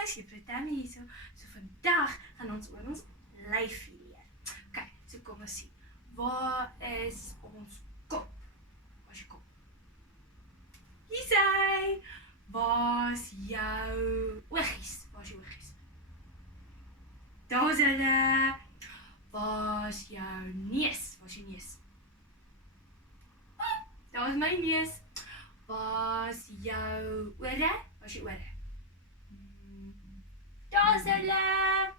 guys, Juffrou Tammy hier so. So vandag gaan ons oor ons lyfie leer. Ok, so kom ons sien. Waar is ons kop? Waar is jou kop? Hier is hy. Waar is jou oogies? Waar is jou oogies? Daar is hulle. Waar is jou neus? Waar is jou neus? Daar is my neus. Waar is jou ore? Waar is jou ore? Daar is hulle.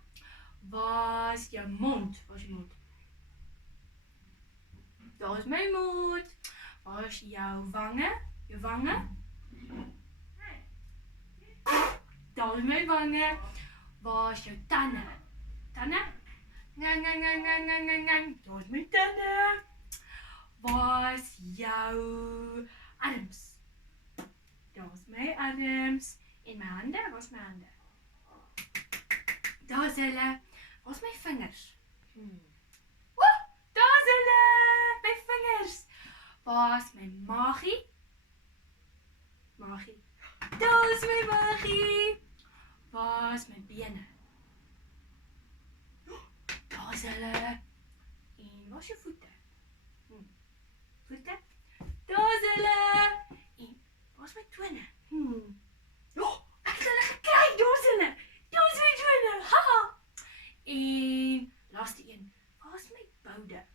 Waar is jou mond? Waar is jou mond? Daar is my mond. Waar is jou wange? Jou wange? Daar is my wange. Waar is jou tande? Tande? Ngang, ngang, ngang, ngang, ngang, ngang, ngang. Daar is my tande. Waar is jou arms? Daar is my arms. En my hande? Waar is my hande? Daar is hulle. Waar is my vingers? Daar is hulle. My vingers. Waar is my maagie? Maagie. Daar is my maagie. Waar is my bene? Daar is hulle. En waar is jou voete? Voete? Daar is hulle. En waar is my tone? Ek het hulle gekry. Daar is hulle. Daar is my tone. Haha. En laaste een. Waar is my boude?